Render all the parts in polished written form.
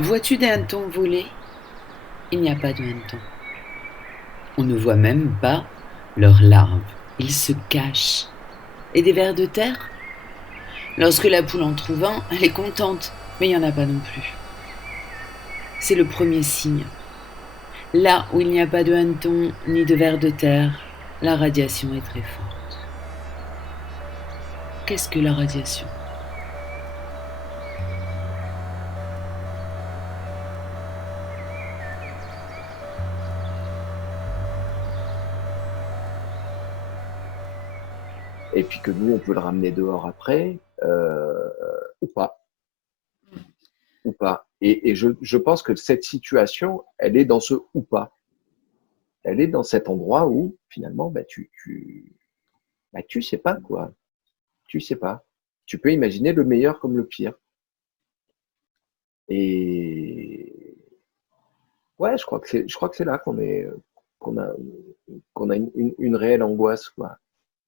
Vois-tu des hannetons voler? Il n'y a pas de hannetons. On ne voit même pas leurs larves. Ils se cachent. Et des vers de terre? Lorsque la poule en trouve un, elle est contente, mais il n'y en a pas non plus. C'est le premier signe. Là où il n'y a pas de hannetons ni de vers de terre, la radiation est très forte. Qu'est-ce que la radiation? Et puis que nous, on peut le ramener dehors après, ou pas, ou pas. Et je pense que cette situation, elle est dans ce ou pas. Elle est dans cet endroit où, finalement, tu sais pas, quoi. Tu sais pas. Tu peux imaginer le meilleur comme le pire. Et ouais, je crois que c'est là qu'on a, qu'on a une réelle angoisse, quoi.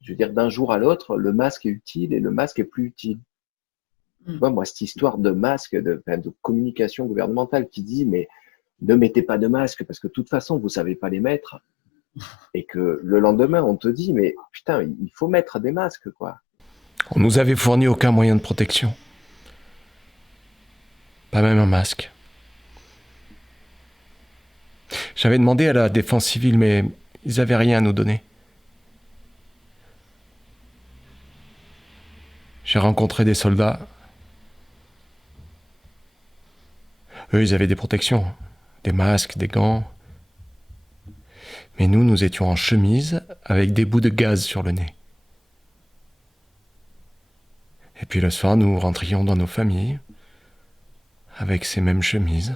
Je veux dire, d'un jour à l'autre, le masque est utile et le masque est plus utile. Tu vois, moi, cette histoire de masque, de communication gouvernementale qui dit, mais ne mettez pas de masque parce que de toute façon, vous savez pas les mettre. Et que le lendemain, on te dit, mais putain, il faut mettre des masques, quoi. On nous avait fourni aucun moyen de protection. Pas même un masque. J'avais demandé à la défense civile, mais ils avaient rien à nous donner. J'ai rencontré des soldats. Eux, ils avaient des protections. Des masques, des gants. Mais nous étions en chemise avec des bouts de gaz sur le nez. Et puis le soir, nous rentrions dans nos familles avec ces mêmes chemises.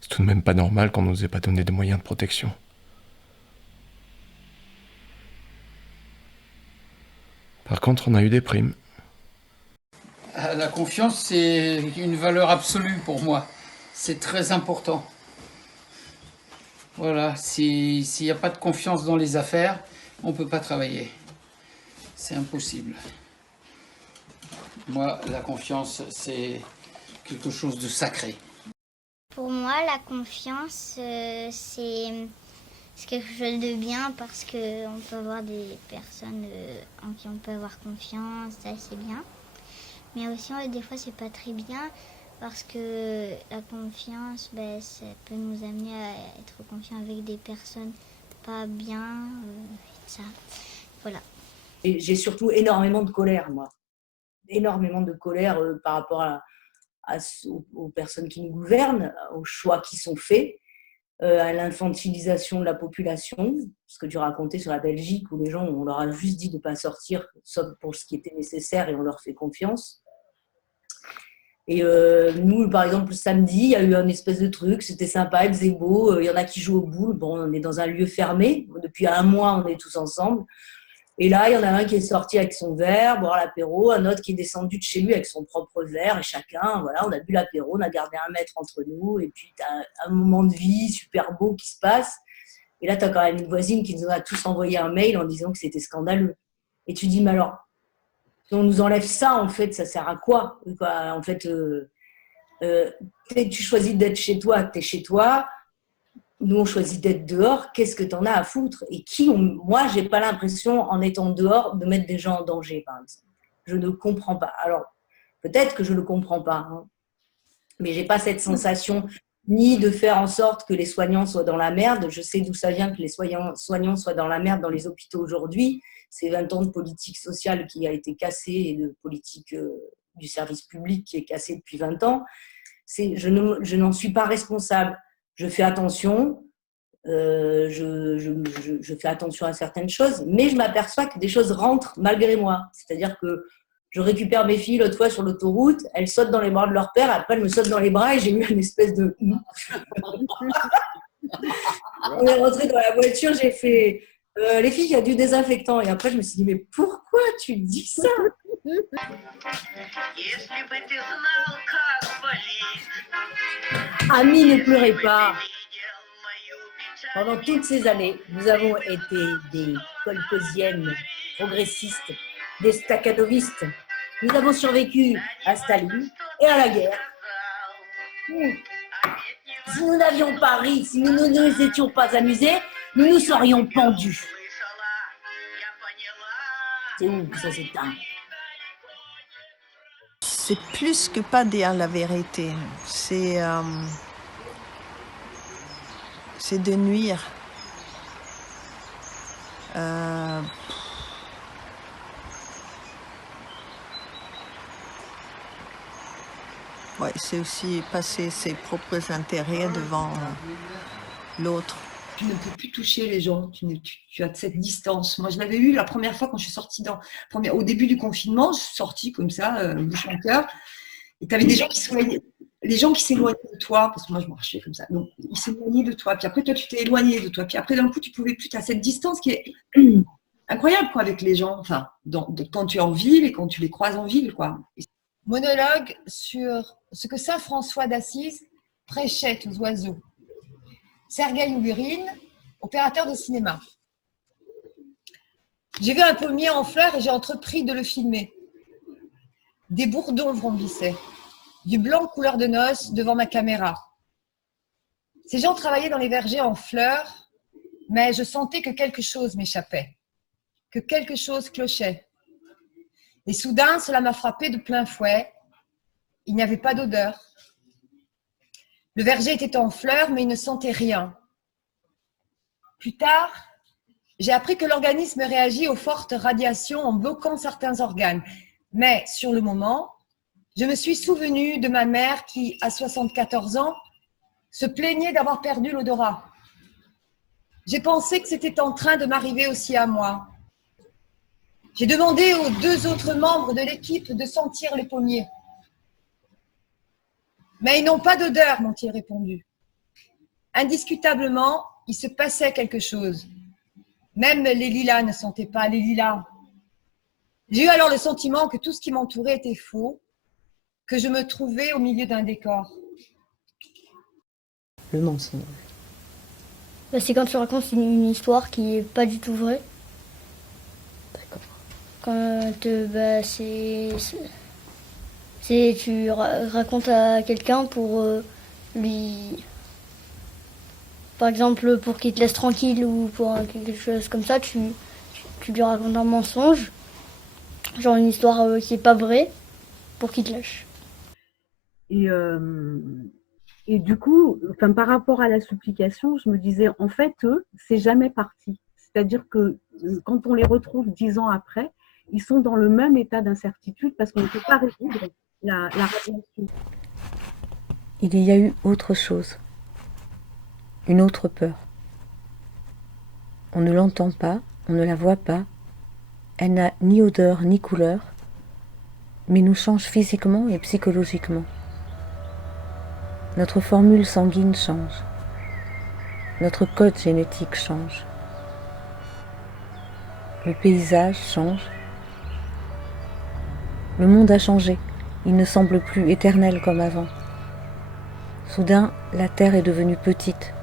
C'est tout de même pas normal qu'on nous ait pas donné de moyens de protection. Par contre, on a eu des primes. La confiance, c'est une valeur absolue pour moi. C'est très important. Voilà, s'il n'y a pas de confiance dans les affaires, on ne peut pas travailler. C'est impossible. Moi, la confiance, c'est quelque chose de sacré. Pour moi, la confiance, c'est quelque chose de bien parce qu'on peut avoir des personnes en qui on peut avoir confiance, ça c'est bien. Mais aussi, des fois, c'est pas très bien parce que la confiance, ça peut nous amener à être confiant avec des personnes pas bien, ça. Voilà. Et j'ai surtout énormément de colère, moi. Énormément de colère par rapport aux personnes qui nous gouvernent, aux choix qui sont faits, à l'infantilisation de la population, ce que tu racontais sur la Belgique, où les gens, on leur a juste dit de ne pas sortir, sauf pour ce qui était nécessaire, et on leur fait confiance. Et nous, par exemple, samedi, il y a eu un espèce de truc, c'était sympa, il faisait beau, il y en a qui jouent au boule. Bon, on est dans un lieu fermé, depuis un mois, on est tous ensemble. Et là, il y en a un qui est sorti avec son verre, boire l'apéro, un autre qui est descendu de chez lui avec son propre verre, et chacun, voilà, on a bu l'apéro, on a gardé 1 mètre entre nous, et puis tu as un moment de vie super beau qui se passe. Et là, tu as quand même une voisine qui nous a tous envoyé un mail en disant que c'était scandaleux. Et tu dis, mais alors, si on nous enlève ça, en fait, ça sert à quoi? En fait, tu choisis d'être chez toi, tu es chez toi. Nous, on choisit d'être dehors. Qu'est-ce que tu en as à foutre? Et moi, je n'ai pas l'impression, en étant dehors, de mettre des gens en danger, par exemple. Je ne comprends pas. Alors, peut-être que je ne le comprends pas, hein, mais je n'ai pas cette sensation ni de faire en sorte que les soignants soient dans la merde. Je sais d'où ça vient que les soignants soient dans la merde dans les hôpitaux aujourd'hui. C'est 20 ans de politique sociale qui a été cassée et de politique du service public qui est cassée depuis 20 ans. Je n'en suis pas responsable. Je fais attention, je fais attention à certaines choses, mais je m'aperçois que des choses rentrent malgré moi. C'est-à-dire que je récupère mes filles l'autre fois sur l'autoroute, elles sautent dans les bras de leur père, après elles me sautent dans les bras et j'ai eu une espèce de... On est rentré dans la voiture, j'ai fait les filles, il y a du désinfectant. Et après, je me suis dit, mais pourquoi tu dis ça? Amis, ne pleurez pas. Pendant toutes ces années, nous avons été des colcosiennes progressistes, des staccadovistes. Nous avons survécu à Staline et à la guerre. Si nous n'avions pas ri, si nous ne nous étions pas amusés, nous nous serions pendus. C'est où que ça s'éteint? C'est plus que pas dire la vérité. C'est de nuire. Ouais, c'est aussi passer ses propres intérêts devant l'autre. Tu ne peux plus toucher les gens, tu as cette distance. Moi, je l'avais eu la première fois quand je suis sortie au début du confinement, je suis sortie comme ça, bouche en cœur, et tu avais des gens les gens qui s'éloignaient de toi, parce que moi, je marchais comme ça, donc ils s'éloignaient de toi, puis après, toi, tu t'es éloigné de toi, puis après, d'un coup, tu pouvais plus, tu as cette distance qui est incroyable, quoi, avec les gens, enfin, quand tu es en ville et quand tu les croises en ville, quoi. Monologue sur ce que saint François d'Assise prêchait aux oiseaux. Sergueï Ougurine, opérateur de cinéma. J'ai vu un pommier en fleurs et j'ai entrepris de le filmer. Des bourdons vrombissaient, du blanc couleur de noces devant ma caméra. Ces gens travaillaient dans les vergers en fleurs, mais je sentais que quelque chose m'échappait, que quelque chose clochait. Et soudain, cela m'a frappé de plein fouet. Il n'y avait pas d'odeur. Le verger était en fleurs, mais il ne sentait rien. Plus tard, j'ai appris que l'organisme réagit aux fortes radiations en bloquant certains organes. Mais sur le moment, je me suis souvenue de ma mère qui, à 74 ans, se plaignait d'avoir perdu l'odorat. J'ai pensé que c'était en train de m'arriver aussi à moi. J'ai demandé aux 2 autres membres de l'équipe de sentir les pommiers. Mais ils n'ont pas d'odeur, m'ont-ils répondu. Indiscutablement, il se passait quelque chose. Même les lilas ne sentaient pas les lilas. J'ai eu alors le sentiment que tout ce qui m'entourait était faux, que je me trouvais au milieu d'un décor. Le mensonge. C'est quand tu racontes une histoire qui n'est pas du tout vraie. D'accord. Quand tu racontes à quelqu'un pour lui... Par exemple, pour qu'il te laisse tranquille ou pour quelque chose comme ça, tu lui racontes un mensonge, genre une histoire qui n'est pas vraie, pour qu'il te lâche. Et du coup, par rapport à la supplication, je me disais, en fait, eux, c'est jamais parti. C'est-à-dire que quand on les retrouve 10 ans après, ils sont dans le même état d'incertitude parce qu'on ne peut pas résoudre la radiation. Il y a eu autre chose, une autre peur. On ne l'entend pas, on ne la voit pas, elle n'a ni odeur ni couleur, mais nous change physiquement et psychologiquement. Notre formule sanguine change, notre code génétique change, le paysage change, le monde a changé, il ne semble plus éternel comme avant. Soudain, la terre est devenue petite.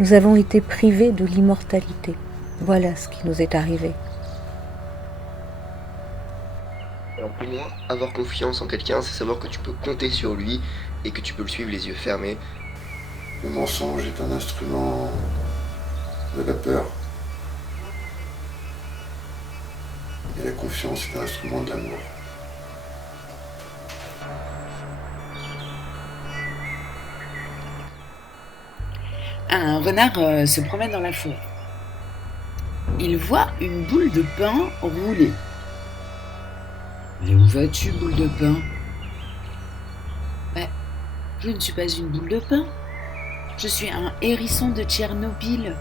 Nous avons été privés de l'immortalité. Voilà ce qui nous est arrivé. Alors pour moi, avoir confiance en quelqu'un, c'est savoir que tu peux compter sur lui et que tu peux le suivre les yeux fermés. Le mensonge est un instrument de la peur. Et la confiance est un instrument de l'amour. Un renard se promène dans la forêt. Il voit une boule de pain rouler. Mais où vas-tu, boule de pain? Je ne suis pas une boule de pain. Je suis un hérisson de Tchernobyl.